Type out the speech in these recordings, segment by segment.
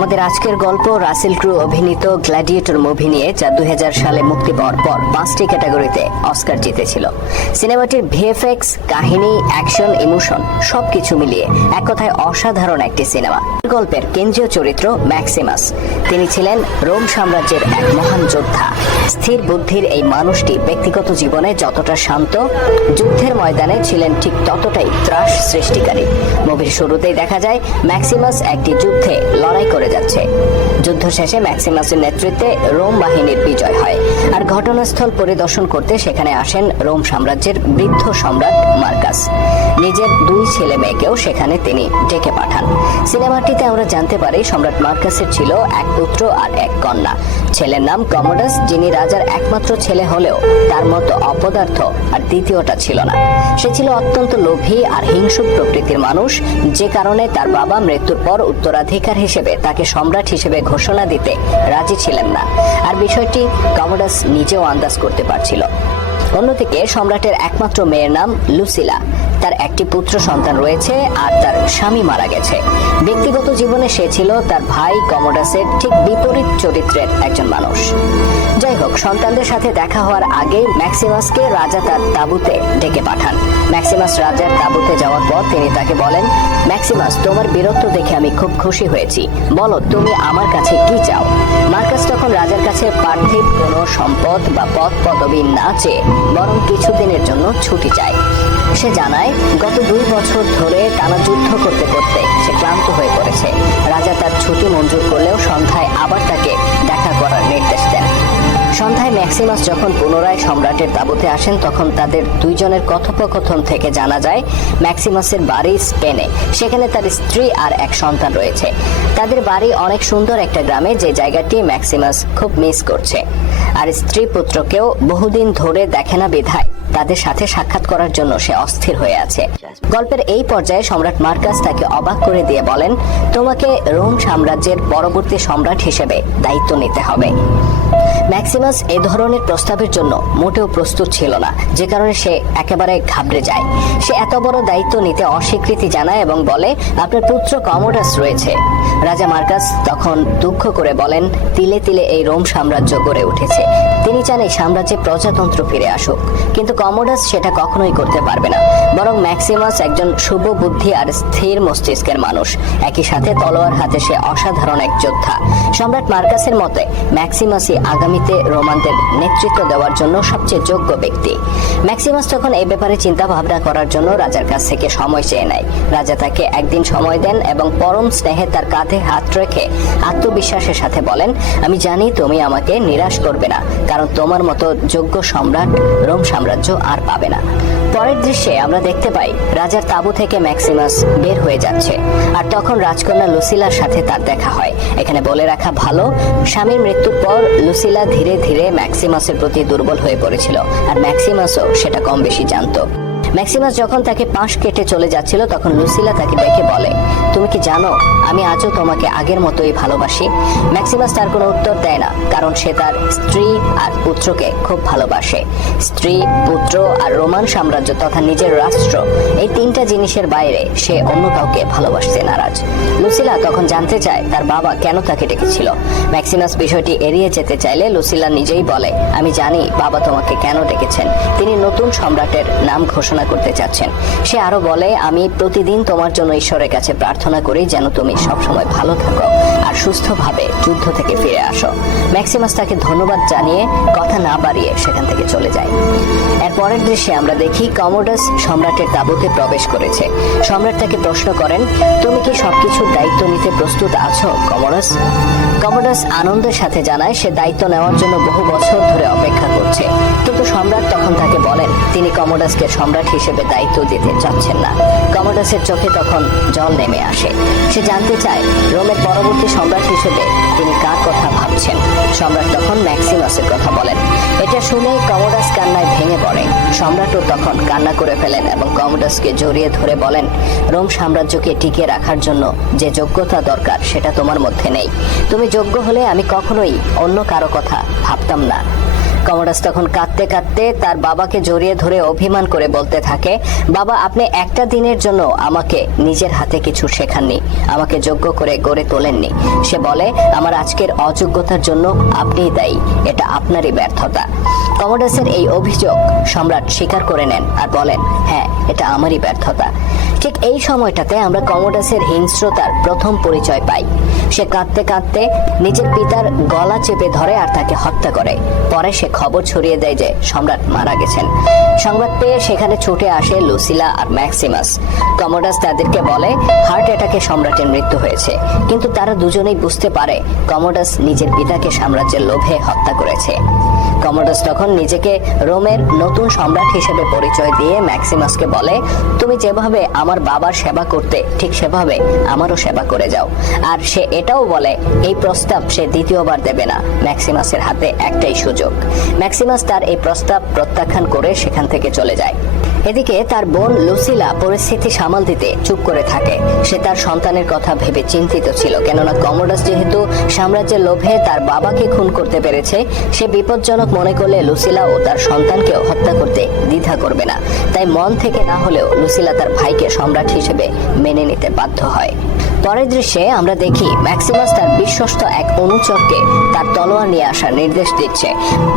আমাদের আজকের গল্প রাসেল ক্রু অভিনীত গ্ল্যাডিয়েটর মুভি নিয়ে, যা 2000 সালে মুক্তি পাওয়ার পর 5টি ক্যাটাগরিতে অস্কার জিতেছিল। সিনেমাটির ভিএফএক্স, কাহিনী, অ্যাকশন, ইমোশন সবকিছু মিলিয়ে এক কথায় অসাধারণ একটি সিনেমা। গল্পের কেন্দ্রীয় চরিত্র ম্যাক্সিমাস। তিনি ছিলেন রোম সাম্রাজ্যের এক মহান যোদ্ধা। স্থির বুদ্ধির এই মানুষটি ব্যক্তিগত জীবনে যতটা শান্ত, যুদ্ধের ময়দানে ছিলেন ঠিক ততটাই ত্রাস সৃষ্টিকারী। মুভির শুরুতেই দেখা যায় ম্যাক্সিমাস একটি যুদ্ধে লড়াই করে যাচ্ছে। যুদ্ধ শেষে ম্যাক্সিমাসের নেতৃত্বে রোম বাহিনীর বিজয় হয়, আর ঘটনাস্থল পরিদর্শন করতে সেখানে আসেন রোম সাম্রাজ্যের বৃদ্ধ সম্রাট মার্কাস। নিজের 2 ছেলে মেয়েকেও সেখানে তিনি ডেকে পাঠান। সিনেমাটিতে আমরা জানতে পারি সম্রাট মার্কাসের ছিল এক পুত্র আর এক কন্যা। ছেলের নাম কমোডাস, যিনি রাজার একমাত্র ছেলে হলেও তার মতো অপদার্থ আর দ্বিতীয়টা ছিল না। সে ছিল অত্যন্ত লোভী আর হিংসুক প্রকৃতির মানুষ, যে কারণে তার বাবা মৃত্যুর পর উত্তরাধিকার হিসেবে তাকে সম্রাট হিসেবে ঘোষণা দিতে রাজি ছিলেন না, আর বিষয়টি কমোডাস নিজেও আন্দাজ করতে পারছিল। অন্যদিকে সম্রাটের একমাত্র মেয়ের নাম লুসিলা। তার একটি পুত্র সন্তান রয়েছে আর তার স্বামী মারা গেছে। ব্যক্তিগত জীবনে সে ছিল তার ভাই কমোডাসের ঠিক বিপরীত চরিত্রের একজন মানুষ। যাই হোক, সন্তানদের সাথে দেখা হওয়ার আগেই ম্যাক্সিমাসকে রাজা তার তাঁবুতে ডেকে পাঠান। ম্যাক্সিমাস রাজার তাঁবুতে যাওয়ার পর তিনি তাকে বলেন, ম্যাক্সিমাস, তোমার বীরত্ব দেখে আমি খুব খুশি হয়েছি। বলো, তুমি আমার কাছে কি চাও? মার্কাস তখন রাজার কাছে পার্থিব কোনো সম্পদ বা পদ পদবি না চেয়ে বরং কিছুদিনের জন্য ছুটি চায়। সে জানায় গত 2 বছর ধরে টানা যুদ্ধ করতে করতে সে ক্লান্ত হয়ে পড়েছে। রাজা তার ছুটি মঞ্জুর করলেও সন্ধ্যায় আবার তাকে দেখা করার নির্দেশ দেন। সন্ধ্যায় ম্যাক্সিমাস যখন পুনরায় সম্রাটের তাঁবুতে আসেন, তখন তাদের 2 জনের কথোপকথন থেকে জানা যায় ম্যাক্সিমাসের বাড়ি স্পেনে। সেখানে তার স্ত্রী আর এক সন্তান রয়েছে। তাদের বাড়ি অনেক সুন্দর একটা গ্রামে, যে জায়গাটি ম্যাক্সিমাস খুব মিস করছে। আর স্ত্রী পুত্রকেও বহুদিন ধরে দেখে না বিধায় তাদের সাথে সাক্ষাৎ করার জন্য সে অস্থির হয়ে আছে। গল্পের এই পর্যায়ে সম্রাট মার্কাস তাকে অবাক করে দিয়ে বলেন, তোমাকে রোম সাম্রাজ্যের পরবর্তী সম্রাট হিসেবে দায়িত্ব নিতে হবে। ম্যাক্সিমাস এ ধরনের প্রস্তাবের জন্য মোটেও প্রস্তুত ছিল না, যে কারণে সে একেবারে ঘাবড়ে যায়। সে এত বড় দায়িত্ব নিতে অস্বীকৃতি জানায় এবং বলে, আপনার পুত্র কমোডাস রয়েছে। রাজা মার্কাস তখন দুঃখ করে বলেন, তিলে তিলে এই রোম সাম্রাজ্য গড়ে উঠেছে। তিনি চান এই সাম্রাজ্যে প্রজাতন্ত্র ফিরে আসুক, কিন্তু কমোডাস সেটা কখনোই করতে পারবে না। বরং ম্যাক্সিমাস একজন শুভ বুদ্ধি আর স্থির মস্তিষ্কের মানুষ। একই সাথে তলোয়ার হাতে সে অসাধারণ এক যোদ্ধা। সম্রাট মার্কাসের মতে ম্যাক্সিমাসই আগামীতে রোমানদের নেতৃত্ব দেওয়ার জন্য সবচেয়ে যোগ্য ব্যক্তি। ম্যাক্সিমাস তখন এই ব্যাপারে চিন্তা ভাবনা করার জন্য রাজার কাছ থেকে সময় চেয়ে নেয়। রাজা তাকে একদিন সময় দেন এবং পরম স্নেহে তার কাঁধে হাত রেখে আত্মবিশ্বাসের সাথে বলেন, আমি জানি তুমি আমাকে নিরাশ করবে না, কারণ তোমার মতো যোগ্য সম্রাট রোম সাম্রাজ্য আর পাবে না। পরের দৃশ্যে আমরা দেখতে পাই রাজার তাঁবু থেকে ম্যাক্সিমাস বের হয়ে যাচ্ছে, আর তখন রাজকন্যা লুসিলার সাথে তার দেখা হয়। এখানে বলে রাখা ভালো, স্বামীর মৃত্যুর পর লুসিলা ধীরে ধীরে ম্যাক্সিমাসের প্রতি দুর্বল হয়ে পড়েছিল, আর ম্যাক্সিমাসও সেটা কম বেশি জানতো। ম্যাক্সিমাস যখন তাকে পাশ কেটে চলে যাচ্ছিল, তখন লুসিলা তাকে দেখে বলে, তুমি কি জানো আমি আজও তোমাকে আগের মতোই ভালোবাসি? ম্যাক্সিমাস তার কোনো উত্তর দেয় না, কারণ সে তার স্ত্রী আর পুত্রকে খুব ভালোবাসে। স্ত্রী, পুত্র আর রোমান সাম্রাজ্য তথা নিজের রাষ্ট্র, এই 3টা জিনিসের বাইরে সে অন্য কাউকে ভালোবাসতে নারাজ। লুসিলা তখন জানতে চায় তার বাবা কেন তাকে ডেকেছিল। ম্যাক্সিমাস বিষয়টি এড়িয়ে যেতে চাইলে লুসিলা নিজেই বলে, আমি জানি বাবা তোমাকে কেন ডেকেছেন। তিনি নতুন সম্রাটের নাম ঘোষণা করতে চাচ্ছেন। সে আরো বলে, আমি প্রতিদিন তোমার জন্য ঈশ্বরের কাছে প্রার্থনা করি যেন তুমি সবসময় ভালো থাকো আর সুস্থভাবে যুদ্ধ থেকে ফিরে আসো। ম্যাক্সিমাস তাকে ধন্যবাদ জানিয়ে কথা না বাড়িয়ে সেখান থেকে চলে যায়। এর পরের দৃশ্যে আমরা দেখি কমোডাস সম্রাটের তাঁবুতে প্রবেশ করেছে। সম্রাট তাকে প্রশ্ন করেন, তুমি কি সবকিছুর দায়িত্ব নিতে প্রস্তুত আছো কমোডাস? কমোডাস আনন্দের সাথে জানায় সে দায়িত্ব নেওয়ার জন্য বহু বছর ধরে অপেক্ষা করছে, কিন্তু সম্রাট তখন তাকে বলেন তিনি কমোডাসকে সম্রাট হিসেবে দায়িত্ব দিতে চাচ্ছেন না। কমোডাসের চোখে তখন জল নেমে আসে। সে জানতে চায় রোমের পরবর্তী সম্রাট হিসেবে তিনি কার কথা ভাবছেন। সম্রাট তখন ম্যাক্সিমাসের কথা বলেন। এটা শুনে কমোডাস কান্নায় ভেঙে পড়ে। সম্রাটও তখন কান্না করে ফেলেন এবং কমোডাসকে জড়িয়ে ধরে বলেন, রোম সাম্রাজ্যকে টিকিয়ে রাখার জন্য যে যোগ্যতা দরকার সেটা তোমার মধ্যে নেই। তুমি যোগ্য হলে আমি কখনোই অন্য কারো কথা ভাবতাম না। কমোডাস তখন কাঁদতে কাঁদতে তার বাবাকে জড়িয়ে ধরে অভিমান করে বলতে থাকে, বাবা, আপনি একটা দিনের জন্য আমাকে নিজের হাতে কিছু শেখাননি, আমাকে যোগ্য করে গড়ে তোলেননি। সে বলে, আমার আজকের অযোগ্যতার জন্য আপনিই দায়ী, এটা আপনারই ব্যর্থতা। কমোডাসের এই অভিযোগ সম্রাট স্বীকার করে নেন আর বলেন, হ্যাঁ, এটা আমারই ব্যর্থতা। ঠিক এই সময়টাতে আমরা কমোডাসের হিংস্রতার প্রথম পরিচয় পাই। সে কাঁদতে কাঁদতে নিজের পিতার গলা চেপে ধরে আর তাকে হত্যা করে। পরে সে খবর ছড়িয়ে দেয় যে সম্রাট মারা গেছেন। সংবাদ পেয়ে সেখানে ছুটে আসে লুসিলা আর ম্যাক্সিমাস। কমোডাস তাদেরকে বলে হার্ট অ্যাটাকে সম্রাটের মৃত্যু হয়েছে, কিন্তু তারা দুজনেই বুঝতে পারে কমোডাস নিজের পিতাকে সাম্রাজ্যের লোভে হত্যা করেছে। কমোডাস তখন নিজেকে রোমের নতুন সম্রাট হিসেবে পরিচয় দিয়ে ম্যাক্সিমাসকে বলে, তুমি যেভাবে আমার বাবার সেবা করতে ঠিক সেভাবে আমারও সেবা করে যাও। আর সে এটাও বলে এই প্রস্তাব সে দ্বিতীয়বার দেবে না। ম্যাক্সিমাসের হাতে একটাই সুযোগ। ম্যাক্সিমাস তার এই প্রস্তাব প্রত্যাখ্যান করে সেখান থেকে চলে যায়। এদিকে তার বোন লুসিলা পরিস্থিতি সামাল দিতে চুপ করে থাকে। সে তার সন্তানের কথা ভেবে চিন্তিত ছিল, কেননা কমোডাস যেহেতু সাম্রাজ্যের লোভে তার বাবাকে খুন করতে পেরেছে, সে বিপজ্জনক মনে করলে লুসিলা ও তার সন্তানকেও হত্যা করতে দ্বিধা করবে না। তাই মন থেকে না হলেও লুসিলা তার ভাইকে সম্রাট হিসেবে মেনে নিতে বাধ্য হয়। পরের দৃশ্যে আমরা দেখি ম্যাক্সিমাস তার বিশ্বস্ত এক অনুচরকে তার তলোয়ার নিয়ে আসার নির্দেশ দিচ্ছে।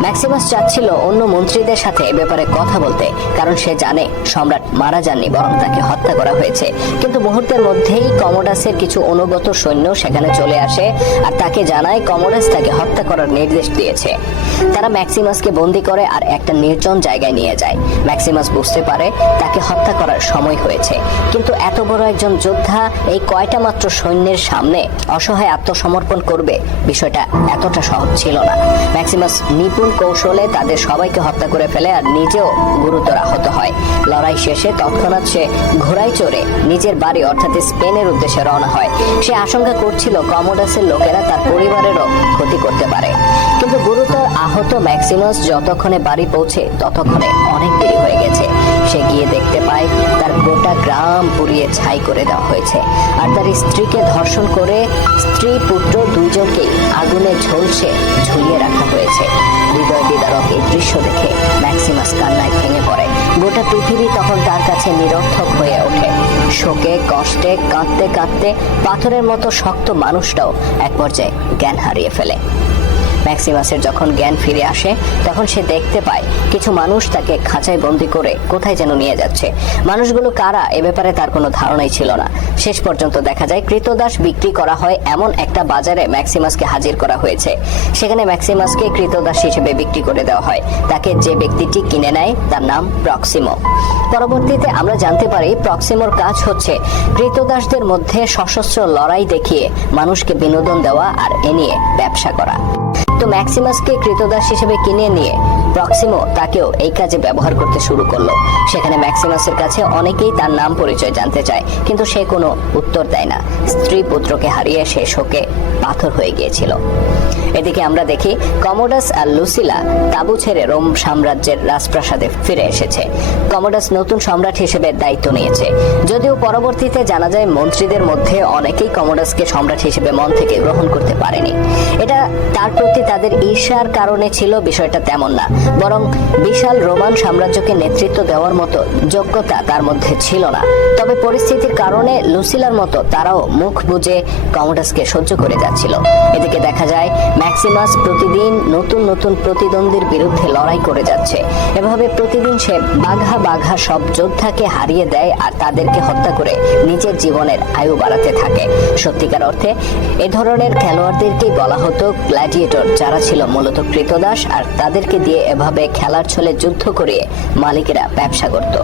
ম্যাক্সিমাস চাচ্ছিল অন্য মন্ত্রীদের সাথে এ ব্যাপারে কথা বলতে, কারণ সে জানে সম্রাট মারা যাননি, বরং তাকে হত্যা করা হয়েছে। কিন্তু মুহূর্তের মধ্যেই কমোডাসের কিছু অনুগত সৈন্য সেখানে চলে আসে আর তাকে জানায় কমোডাস তাকে হত্যা করার নির্দেশ দিয়েছে। তারা ম্যাক্সিমাসকে বন্দী করে আর একটা নির্জন জায়গায় নিয়ে যায়। ম্যাক্সিমাস বুঝতে পারে তাকে হত্যা করার সময় হয়েছে, কিন্তু এত বড় একজন যোদ্ধা এই কয়টা মাত্র সৈন্যের সামনে অসহায় আত্মসমর্পণ করবে, বিষয়টা এতটা সহজ ছিল না। ম্যাক্সিমাস নিপুণ কৌশলে তাদের সবাইকে হত্যা করে ফেলে আর নিজেও গুরুতর আহত হয়। লড়াই শেষে তৎক্ষণাৎ সে ঘোড়ায় চড়ে নিজের বাড়ি অর্থাৎ স্পেনের উদ্দেশ্যে রওনা হয়। সে আশঙ্কা করছিল কমোডাসের লোকেরা তার পরিবারেরও ক্ষতি করতে পারে। কিন্তু গুরুতর আহত ম্যাক্সিমাস যতক্ষণে বাড়ি পৌঁছে ততক্ষণে অনেক দেরি হয়ে গেছে। সে গিয়ে দেখতে পায় তার গোটা গ্রাম পুড়িয়ে ছাই করে দেওয়া হয়েছে আর তার স্ত্রীকে ধর্ষণ করে স্ত্রী পুত্র দুইজনকেই আগুনে ঝলসে ঝুলিয়ে রাখা হয়েছে। হৃদয় বিদারক এই দৃশ্য দেখে ম্যাক্সিমাস কান্নায় ভেঙে পড়ে। গোটা পৃথিবী তখন তার কাছে নিরর্থক হয়ে ওঠে। শোকে কষ্টে কাঁদতে কাঁদতে পাথরের মতো শক্ত মানুষটাও এক পর্যায়ে জ্ঞান হারিয়ে ফেলে। ম্যাক্সিমাসের যখন জ্ঞান ফিরে আসে তখন সে দেখতে পায় কিছু মানুষ তাকে খাঁচায় বন্দি করে কোথায় যেন নিয়ে যাচ্ছে। মানুষগুলো কারা এ ব্যাপারে তার কোনো ধারণাই ছিল না। শেষ পর্যন্ত দেখা যায় ক্রীতদাস বিক্রি করা হয় এমন একটা বাজারে ম্যাক্সিমাসকে হাজির করা হয়েছে। সেখানে ম্যাক্সিমাসকে ক্রীতদাস হিসেবে বিক্রি করে দেওয়া হয়। তাকে যে ব্যক্তিটি কিনে নেয় তার নাম প্রক্সিমো। পরবর্তীতে আমরা জানতে পারি প্রক্সিমোর কাজ হচ্ছে ক্রীতদাসদের মধ্যে সশস্ত্র লড়াই দেখিয়ে মানুষকে বিনোদন দেওয়া আর এ নিয়ে ব্যবসা করা। তো ম্যাক্সিমাসকে ক্রীতদাস হিসেবে কিনে নিয়ে প্রক্সিমো তাকেও এই কাজে ব্যবহার করতে শুরু করলো। সেখানে ম্যাক্সিমাসের কাছে অনেকেই তার নাম পরিচয় জানতে চায়, কিন্তু সে কোনো উত্তর দেয় না। স্ত্রী পুত্রকে হারিয়ে সে শোকে পাথর হয়ে গিয়েছিল। এদিকে আমরা দেখি কমোডাস আর লুসিলা তাবু ছেড়ে রোম সাম্রাজ্যের রাজপ্রাসাদে ফিরে এসেছে। কমোডাস নতুন সম্রাট হিসেবে দায়িত্ব নিয়েছে। যদিও পরবর্তীতে জানা যায় মন্ত্রীদের মধ্যে অনেকেই কমোডাসকে সম্রাট হিসেবে মন থেকে গ্রহণ করতে পারেনি। এটা তার প্রতি তাদের ঈর্ষার কারণে ছিল, বিষয়টা তেমন না। বরং বিশাল রোমান সাম্রাজ্যকে নেতৃত্ব দেওয়ার মতো যোগ্যতা তার মধ্যে ছিল না। তবে পরিস্থিতির কারণে লুসিলার মতো তারাও মুখ বুজে কমোডাসকে সহ্য করে যাচ্ছিল। এদিকে দেখা যায় ম্যাক্সিমাস প্রতিদিন নতুন নতুন প্রতিদ্বন্দ্বীর বিরুদ্ধে লড়াই করে যাচ্ছে। এভাবে প্রতিদিন সে বাঘা বাঘা সব যোদ্ধাকে হারিয়ে দেয় আর তাদেরকে হত্যা করে নিজের জীবনের আয়ু বাড়াতে থাকে। সত্যিকার অর্থে এ ধরনের খেলোয়াড়দেরকেই বলা হতো গ্ল্যাডিয়েটর, যারা ছিল মূলত ক্রীতদাস আর তাদেরকে দিয়ে এভাবে খেলার ছলে যুদ্ধ করিয়ে মালিকেরা ব্যবসা করত।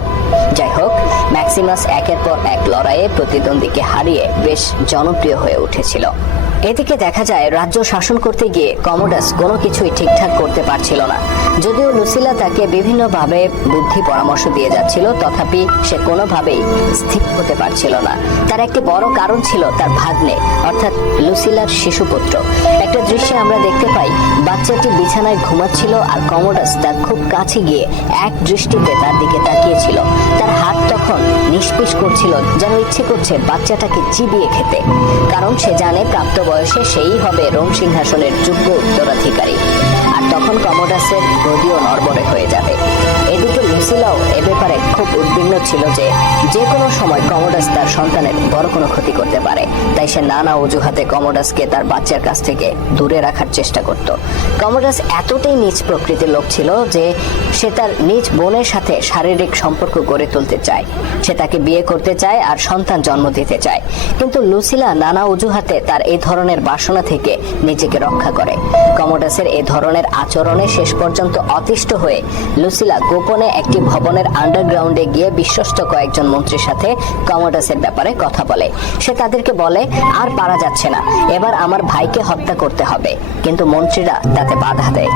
যাই হোক, ম্যাক্সিমাস একের পর এক লড়াইয়ে প্রতিদ্বন্দ্বীকে হারিয়ে বেশ জনপ্রিয় হয়ে উঠেছিল। এদিকে দেখা যায় রাজ্য শাসন করতে গিয়ে কমোডাস কোনো কিছুই ঠিকঠাক করতে পারছিল না। যদিও লুসিলা তাকে বিভিন্নভাবে বুদ্ধি পরামর্শ দিয়ে যাচ্ছিল, তথাপি সে কোনোভাবেই স্থির হতে পারছিল না। তার একটি বড় কারণ ছিল তার ভাগ্নে অর্থাৎ লুসিলার শিশুপুত্র। একটা দৃশ্যে আমরা দেখতে পাই বাচ্চাটি বিছানায় ঘুমাচ্ছিল আর কমোডাস তার খুব কাছে গিয়ে এক দৃষ্টিতে তার দিকে তাকিয়েছিল। তার হাত তখন নিষ্পিস করছিল, যেন ইচ্ছে করছে বাচ্চাটাকে চিবিয়ে খেতে। কারণ সে জানে প্রাপ্তবয়স্ক বয়সে সেই হবে রোম সিংহাসনের যোগ্য উত্তরাধিকারী। আর তখন কমোডাসের গদিও নড়বড়ে হয়ে যাবে। এদিকে লুসিলাও এ ব্যাপারে খুব উদ্বিগ্ন ছিল যে যে কোনো সময় কমোডাস তার সন্তানের বড় কোনো ক্ষতি করতে পারে। তাই সে নানা অজুহাতে কমোডাসকে তার বাচ্চার কাছ থেকে দূরে রাখার চেষ্টা করত। কমোডাস এতটাই নীচ প্রকৃতির লোক ছিল যে সে তার নিজ বোনের সাথে শারীরিক সম্পর্ক গড়ে তুলতে চায়। সে তাকে বিয়ে করতে চায় আর সন্তান জন্ম দিতে চায়, কিন্তু লুসিলা নানা অজুহাতে তার এই ধরনের বাসনা থেকে নিজেকে রক্ষা করে। কমোডাসের এই ধরনের আচরণে শেষ পর্যন্ত অতিষ্ঠ হয়ে লুসিলা গোপনে একটি ভবনের আন্ডারগ্রাউন্ডে গিয়ে বিশ্বস্ত কয়েকজন মন্ত্রীর সাথে কমোডাসের ব্যাপারে কথা বলে। সে তাদেরকে বলে, আর পারা যাচ্ছে না, এবার আমার ভাইকে হত্যা করতে হবে। কিন্তু মন্ত্রীরা তাতে বাধা দেয়।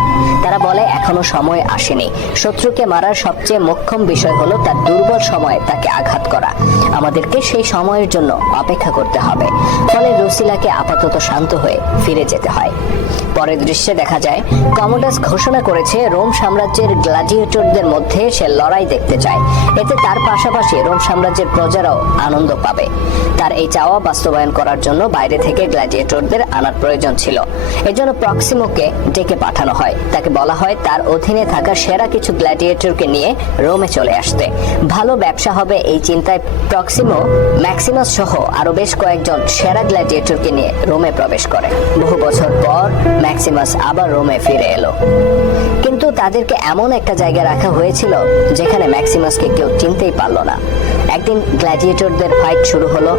তারা বলে এখনো সময় আসেনি। শত্রুকে মারার সবচেয়ে মোক্ষম বিষয় হলো তার দুর্বল সময়ে তাকে আঘাত করা। আমাদেরকে সেই সময়ের জন্য অপেক্ষা করতে হবে। ফলে লুসিলাকে আপাতত শান্ত হয়ে ফিরে যেতে হয়। পরের দৃশ্যে দেখা যায় কমোডাস ঘোষণা করেছে রোম সাম্রাজ্যের গ্ল্যাডিয়েটরদের মধ্যে সে লড়াই দেখতে চায়। এতে তার পাশাপাশি রোম সাম্রাজ্যের প্রজারাও আনন্দ পাবে। তার এই চাওয়া বাস্তবায়ন করার জন্য বাইরে থেকে গ্ল্যাডিয়েটরদের আনার প্রয়োজন ছিল। এজন্য প্রক্সিমোকে ডেকে পাঠানো হয়। তাকে বলা হয় তার অধীনে থাকা সেরা কিছু গ্ল্যাডিয়েটরকে নিয়ে রোমে চলে আসতে। ভালো ব্যবসা হবে এই চিন্তায় প্রক্সিমো ম্যাক্সিমাস সহ আরো বেশ কয়েকজন সেরা গ্ল্যাডিয়েটরকে নিয়ে রোমে প্রবেশ করে। বহু বছর পর ম্যাক্সিমাস আবার রোমে ফিরে এলো, কিন্তু তাদেরকে এমন একটা জায়গায় রাখা হয়েছিল যেখানে ম্যাক্সিমাসকে কেউ চিনতেই পারল না। একদিন গ্ল্যাডিয়েটরদের ফাইট শুরু হলো।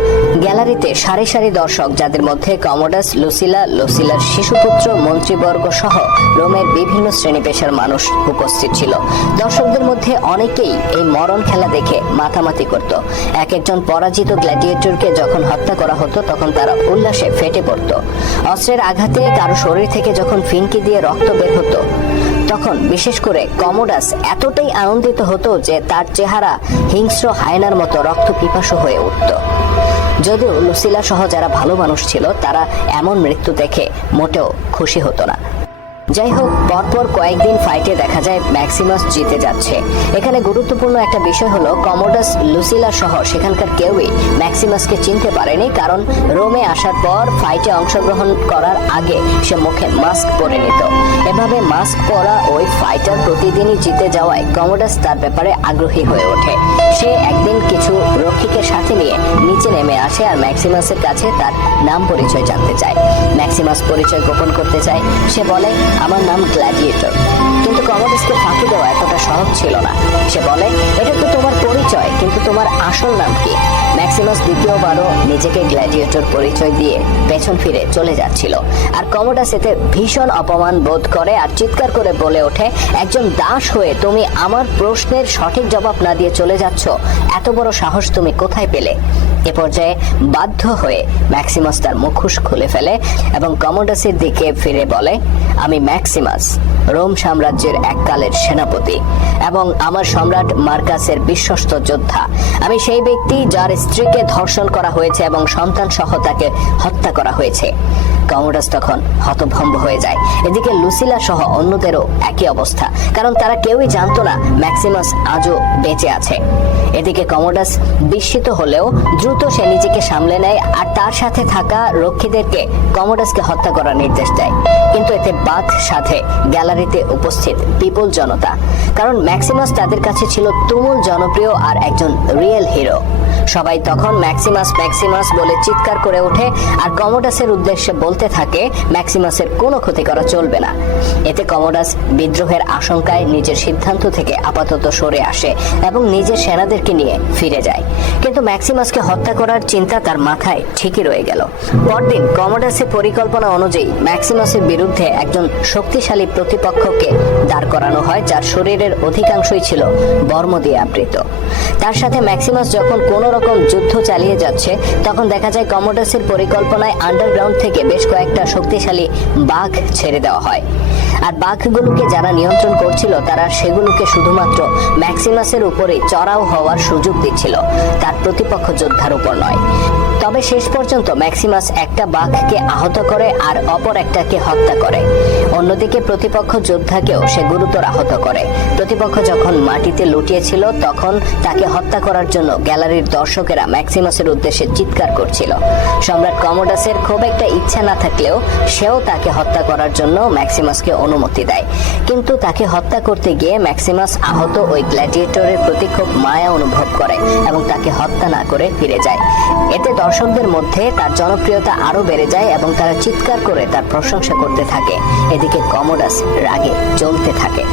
গ্যালারিতে সারি সারি দর্শক, যাদের মধ্যে কমোডাস, লুসিলা, লুসিলার শিশুপুত্র, মন্ত্রীবর্গ সহ রোমের বিভিন্ন শ্রেণী পেশার মানুষ উপস্থিত ছিল। দর্শকদের মধ্যে অনেকেই এই মরণ খেলা দেখে মাতামাতি করত। এক একজন পরাজিত গ্ল্যাডিয়েটরকে যখন হত্যা করা হতো তখন তারা উল্লাসে ফেটে পড়ত। অস্ত্রের আঘাতে কারো শরীর থেকে যখন ফিনকি দিয়ে রক্ত বের হতো তখন বিশেষ করে কমোডাস এতটাই আনন্দিত হতো যে তার চেহারা হিংস্র হায়নার মতো রক্ত পিপাসু হয়ে উঠত। যদিও লুসিলা সহ যারা ভালো মানুষ ছিল তারা এমন মৃত্যু দেখে মোটেও খুশি হতো না। যাই হোক, পরপর কয়েকদিন ফাইটে দেখা যায় ম্যাক্সিমাস জিতে যাচ্ছে। এখানে গুরুত্বপূর্ণ একটা বিষয় হলো কমোডাস, লুসিলা সহ সেখানকার কেউই ম্যাক্সিমাসকে চিনতে পারেনি, কারণ রোমে আসার পর ফাইটে অংশগ্রহণ করার আগে সে মুখে মাস্ক পরে নিত। এভাবে মাস্ক পরা ওই ফাইটার প্রতিদিনই জিতে যাওয়ায় কমোডাস তার ব্যাপারে আগ্রহী হয়ে ওঠে। সে একদিন কিছু রক্ষীকে সাথে নিয়ে নিচে নেমে আসে আর ম্যাক্সিমাসের কাছে তার নাম পরিচয় জানতে চায়। ম্যাক্সিমাস পরিচয় গোপন করতে চায়। সে বলে, আমার নাম গ্ল্যাডিয়েটর। কিন্তু কমোডাসকে ফাঁকি দেওয়া এতটা সহজ ছিল না। সে বলে, এটা তো তোমার পরিচয়, কিন্তু তোমার আসল নাম কি? ম্যাক্সিমাস দ্বিতীয়বারও নিজেকে গ্ল্যাডিয়েটর পরিচয় দিয়ে পেছন ফিরে চলে যাচ্ছিল। আর কমোডাস এতে ভীষণ অপমান বোধ করে আর চিৎকার করে বলে ওঠে, একজন দাস হয়ে তুমি আমার প্রশ্নের সঠিক জবাব না দিয়ে চলে যাচ্ছ? এত বড় সাহস তুমি কোথায় পেলে? এ পর্যায়ে বাধ্য হয়ে ম্যাক্সিমাস তার মুখোশ খুলে ফেলে এবং কমোডাসের দিকে ফিরে বলে, আমি ম্যাক্সিমাস, রোম সাম্রাজ্যের এককালের সেনাপতি এবং আমার সম্রাট মার্কাসের বিশ্বস্ত যোদ্ধা। আমি সেই ব্যক্তি যার স্ত্রীকে ধর্ষণ করা হয়েছে এবং সন্তান সহ তাকে হত্যা করা হয়েছে। কমোডাস তখন হতভম্ব হয়ে যায়। এদিকে লুসিলা সহ অন্যদেরও একই অবস্থা, কারণ তারা কেউই জানতো না ম্যাক্সিমাস আজও বেঁচে আছে। এদিকে কমোডাস বিস্মিত হলেও দ্রুত সে নিজেকে সামলে নেয় আর তার সাথে থাকা রক্ষীদেরকে কমোডাসকে হত্যা করার নির্দেশ দেয়। কিন্তু এতে বাদ সাধে গ্যালারিতে উপস্থিত বিপুল জনতা, কারণ ম্যাক্সিমাস তাদের কাছে ছিল তুমুল জনপ্রিয় আর একজন রিয়েল হিরো। সবাই তখন ম্যাক্সিমাস ম্যাক্সিমাস বলে চিৎকার করে ওঠে আর কমোডাসের উদ্দেশ্যে বলতে থাকে ম্যাক্সিমাসের কোনো ক্ষতি করা চলবে না। এতে কমোডাস বিদ্রোহের আশঙ্কায় নিজের সিদ্ধান্ত থেকে আপাতত সরে আসে এবং নিজের সেনাদেরকে নিয়ে ফিরে যায়। কিন্তু ম্যাক্সিমাসকে হত্যা করার চিন্তা তার মাথায় ঠিকই রয়ে গেল। পরদিন কমোডাসের পরিকল্পনা অনুযায়ী ম্যাক্সিমাসের বিরুদ্ধে একজন শক্তিশালী প্রতিপক্ষকে দাঁড় করানো হয়, যার শরীরের অধিকাংশই ছিল বর্ম দিয়ে আবৃত। তার সাথে ম্যাক্সিমাস যখন কোনো রকম যুদ্ধ চালিয়ে যাচ্ছে তখন দেখা যায় কমোডাসের পরিকল্পনায় আন্ডারগ্রাউন্ড থেকে বেশ কয়েকটা শক্তিশালী বাঘ ছেড়ে দেওয়া হয়। আর বাঘগুলোকে যারা নিয়ন্ত্রণ করছিল তারা সেগুলোকে শুধুমাত্র ম্যাক্সিমাসের উপরে চড়াও হওয়ার সুযোগ দিচ্ছিল, তার প্রতিপক্ষ যোদ্ধার উপর নয়। তবে শেষ পর্যন্ত ম্যাক্সিমাস একটা বাঘকে আহত করে আর অপর একটাকে হত্যা করে। অন্যদিকে প্রতিপক্ষ যোদ্ধাকেও সে গুরুতর আহত করে। প্রতিপক্ষ যখন মাটিতে লুটিয়েছিল তখন তাকে হত্যা করার জন্য গ্যালারির দর্শকেরা ম্যাক্সিমাসের উদ্দেশ্যে চিৎকার করছিল। সম্রাট কমোডাসের খুব একটা ইচ্ছা না থাকলেও সেও তাকে হত্যা করার জন্য ম্যাক্সিমাসকে অনুমতি দেয়। কিন্তু তাকে হত্যা করতে গিয়ে ম্যাক্সিমাস আহত ওই গ্ল্যাডিয়েটরের প্রতি খুব মায়া অনুভব করে এবং তাকে হত্যা না করে ফিরে যায়। এতে দর্শকদের মধ্যে তার জনপ্রিয়তা আরো বেড়ে যায় এবং তারা চিৎকার করে তার প্রশংসা করতে থাকে। এদিকে কমোডাস রাগে জ্বলতে থাকে।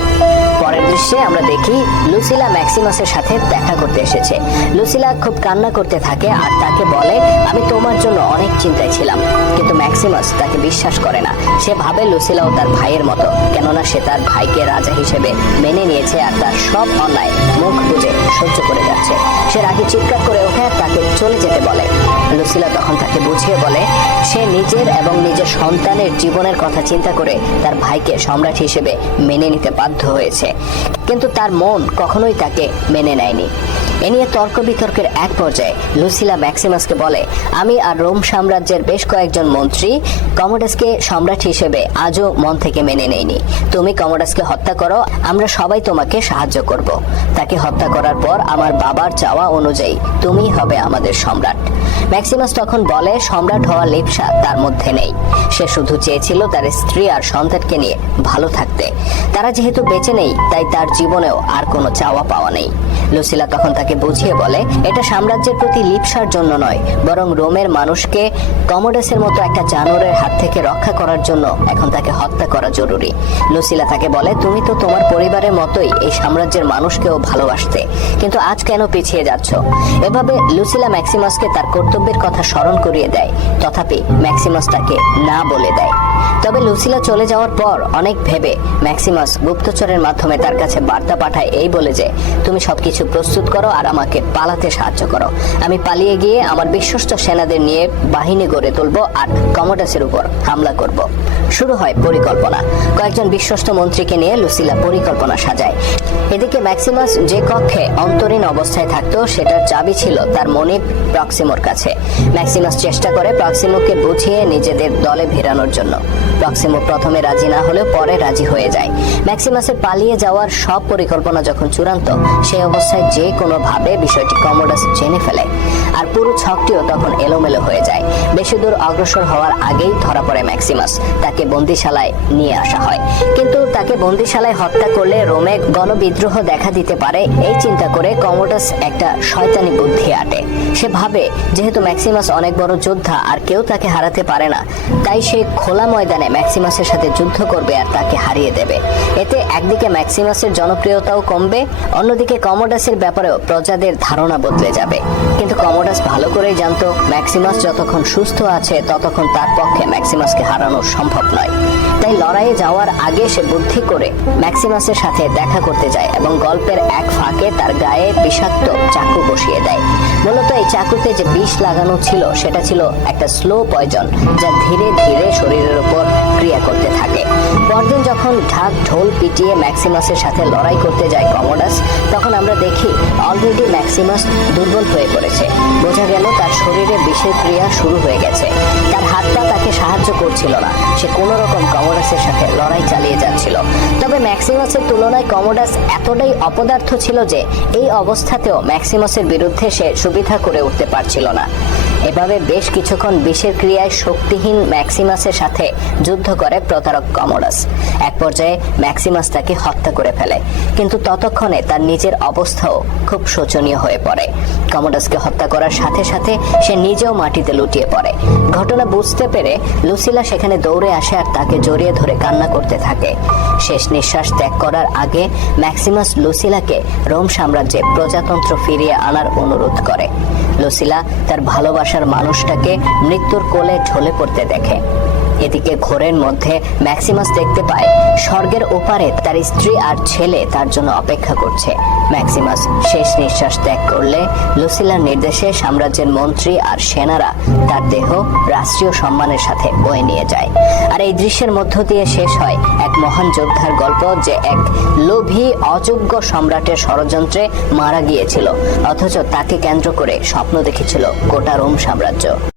পরের দৃশ্যে আমরা দেখি লুসিলা ম্যাক্সিমাসের সাথে দেখা করতে এসেছে। লুসিলা খুব কান্না করতে থাকে আর তাকে বলে, আমি তোমার জন্য অনেক চিন্তায় ছিলাম। কিন্তু ম্যাক্সিমাস তাকে বিশ্বাস করে না। সে ভাবে লুসিলাও তার ভাইয়ের মতো, কেননা সে তার ভাইকে রাজা হিসেবে মেনে নিয়েছে আর তার সব অন্যায় মুখ বুজে সহ্য করে যাচ্ছে। সে রাগে চিৎকার করে ওঠে আর তাকে চলে যেতে বলে। লুসিলা তখন তাকে বুঝিয়ে বলে সে নিজের এবং নিজের সন্তানের জীবনের কথা চিন্তা করে তার ভাইকে সম্রাট হিসেবে মেনে নিতে বাধ্য হয়েছে, কিন্তু তার মন কখনোই তাকে মেনে নেয়নি। এ নিয়ে তর্ক বিতর্কের এক পর্যায়ে লুসিলা ম্যাক্সিমাসকে বলে, আমি আর রোম সাম্রাজ্যের বেশ কয়েকজন মন্ত্রী কমোডাসকে সম্রাট হিসেবে আজও মন থেকে মেনে নেয়নি। তুমি কমোডাসকে হত্যা করো, আমরা সবাই তোমাকে সাহায্য করব। তাকে হত্যা করার পর আমার বাবার চাওয়া অনুযায়ী তুমি হবে আমাদের সম্রাট। ম্যাক্সিমাস তখন বলে সম্রাট হওয়ার লিপ্সা তার মধ্যে নেই। সে শুধু চেয়েছিল তার স্ত্রী আর সন্তানকে নিয়ে ভালো থাকতে। তারা যেহেতু বেঁচে নেই তাই তার জীবনেও আর কোনো চাওয়া পাওয়া নেই। লুসিলা তখন তাকে বুঝিয়ে বলে এটা সাম্রাজ্যের প্রতি লিপ্সার জন্য নয়, বরং রোমের মানুষকে কমোডাসের মতো একটা জানোয়ারের হাত থেকে রক্ষা করার জন্য এখন তাকে হত্যা করা জরুরি। লুসিলা তাকে বলে তুমি তো তোমার পরিবারের মতোই এই সাম্রাজ্যের মানুষকেও ভালোবাসতে, কিন্তু আজ কেন পিছিয়ে যাচ্ছ? এভাবে লুসিলা ম্যাক্সিমাসকে তার কর্তব্যের কথা স্মরণ করিয়ে দেয়। তথাপি ম্যাক্সিমাস তাকে না বলে দেয়। তবে লুসিলা চলে যাওয়ার পর অনেক ভেবে ম্যাক্সিমাস গুপ্তচরের মাধ্যমে তার কাছে বার্তা পাঠায় এই বলে যে তুমি সবকিছু প্রস্তুত করো আর আমাকে পালাতে সাহায্য করো। আমি পালিয়ে গিয়ে আমার বিশ্বস্ত সেনাদের নিয়ে বাহিনী গড়ে তুলবো আর কমোডাসের উপর হামলা করব। শুরু হয় পরিকল্পনা। কয়েকজন বিশ্বস্ত মন্ত্রীকে নিয়ে লুসিলা পরিকল্পনা সাজায়। এদিকে ম্যাক্সিমাস যে কক্ষে অন্তরীণ অবস্থায় থাকতো সেটার চাবি ছিল তার মনিব প্রক্সিমোর কাছে। ম্যাক্সিমাস চেষ্টা করে প্রক্সিমোকে বুঝিয়ে নিজেদের দলে ভিড়ানোর জন্য। প্রক্সিমো প্রথমে রাজি না হলেও পরে রাজি হয়ে যায়। ম্যাক্সিমাসের পালিয়ে যাওয়ার সব পরিকল্পনা যখন চূড়ান্ত, সেই অবস্থায় যে কোনো ভাবে বিষয়টি কমোডাস জেনে ফেলে আর পুরো ছকটিও তখন এলোমেলো হয়ে যায়। বেশি দূর অগ্রসর হওয়ার আগেই ধরা পড়ে ম্যাক্সিমাস। তাকে বন্দিশালায় নিয়ে আসা হয়, কিন্তু তাকে বন্দিশালায় হত্যা করলে রোমে গণবিদ্রোহ দেখা দিতে পারে। এই চিন্তা করে কমোডাস একটা শয়তানি বুদ্ধি আটে। সে ভাবে যেহেতু ম্যাক্সিমাস অনেক বড় যোদ্ধা আর কেউ তাকে হারাতে পারে না, তাই সে খোলা ময়দানে ম্যাক্সিমাসের সাথে যুদ্ধ করবে আর তাকে হারিয়ে দেবে। এতে একদিকে ম্যাক্সিমাসের জনপ্রিয়তাও কমবে, অন্যদিকে কমোডাসের ব্যাপারেও প্রজাদের ধারণা বদলে যাবে। কিন্তু কমোডাস ভালো করেই জানতো ম্যাক্সিমাস যতক্ষণ সুস্থ আছে ততক্ষণ তার পক্ষে ম্যাক্সিমাসকে হারানো সম্ভব নয়। তাই লড়াইয়ে যাওয়ার আগে সে বুদ্ধি করে ম্যাক্সিমাসের সাথে দেখা করতে যায় এবং গল্পের এক ফাঁকে তার গায়ে বিষাক্ত চাকু বসিয়ে দেয়। মূলত এই চাকুতে যে বিষ লাগানো ছিল সেটা ছিল একটা স্লো পয়জন, যা ধীরে ধীরে শরীরের উপর ক্রিয়া করতে থাকে। পরদিন যখন ঢাক ঢোল পিটিয়ে ম্যাক্সিমাসের সাথে লড়াই করতে যায় কমোডাস, তখন আমরা দেখি অলরেডি ম্যাক্সিমাস দুর্বল হয়ে পড়েছে। বোঝা গেল তার শরীরে বিষের ক্রিয়া শুরু হয়ে গেছে। তার হাত পা তাকে সাহায্য করছিল না। সে কোনো রকম কমোডাসের সাথে লড়াই চালিয়ে যাচ্ছিল। তবে ম্যাক্সিমাসের তুলনায় কমোডাস এতটাই অপদার্থ ছিল যে এই অবস্থাতেও ম্যাক্সিমাসের বিরুদ্ধে সে সুবিধা করে উঠতে পারছিল না। এভাবে বেশ কিছুক্ষণ বিষের ক্রিয়ায় শক্তিহীন ম্যাক্সিমাসের সাথে যুদ্ধ করে প্রতারক কমোডাস। এক পর্যায়ে ম্যাক্সিমাস তাকে হত্যা করে ফেলে, কিন্তু ততক্ষণে তার নিজের অবস্থাও খুব শোচনীয় হয়ে পড়ে। কমোডাসকে হত্যা করার সাথে সাথে সে নিজেও মাটিতে লুটিয়ে পড়ে। ঘটনা বুঝতে পেরে লুসিলা সেখানে দৌড়ে আসে আর তাকে জড়িয়ে ধরে কান্না করতে থাকে। শেষ নিঃশ্বাস ত্যাগ করার আগে ম্যাক্সিমাস লুসিলাকে রোম সাম্রাজ্যে প্রজাতন্ত্র ফিরিয়ে আনার অনুরোধ করে। লুসিলা তার ভালোবাসার মানুষটাকে মৃত্যুর কোলে ঢলে পড়তে দেখে। এদিকে ঘোরের মধ্যে ম্যাক্সিমাস দেখতে পায় স্বর্গের ওপারে তার স্ত্রী আর ছেলে তার জন্য অপেক্ষা করছে। ম্যাক্সিমাস শেষ নিঃশ্বাস ত্যাগ করলে লুসিলার নির্দেশে সাম্রাজ্যের মন্ত্রী আর সেনারা তার দেহ রাষ্ট্রীয় সম্মানের সাথে বয়ে নিয়ে যায়। আর এই দৃশ্যের মধ্য দিয়ে শেষ হয় এক মহান যোদ্ধার গল্প, যে এক লোভী অযোগ্য সম্রাটের ষড়যন্ত্রে মারা গিয়েছিল, অথচ তাকে কেন্দ্র করে স্বপ্ন দেখেছিল গোটা রোম সাম্রাজ্য।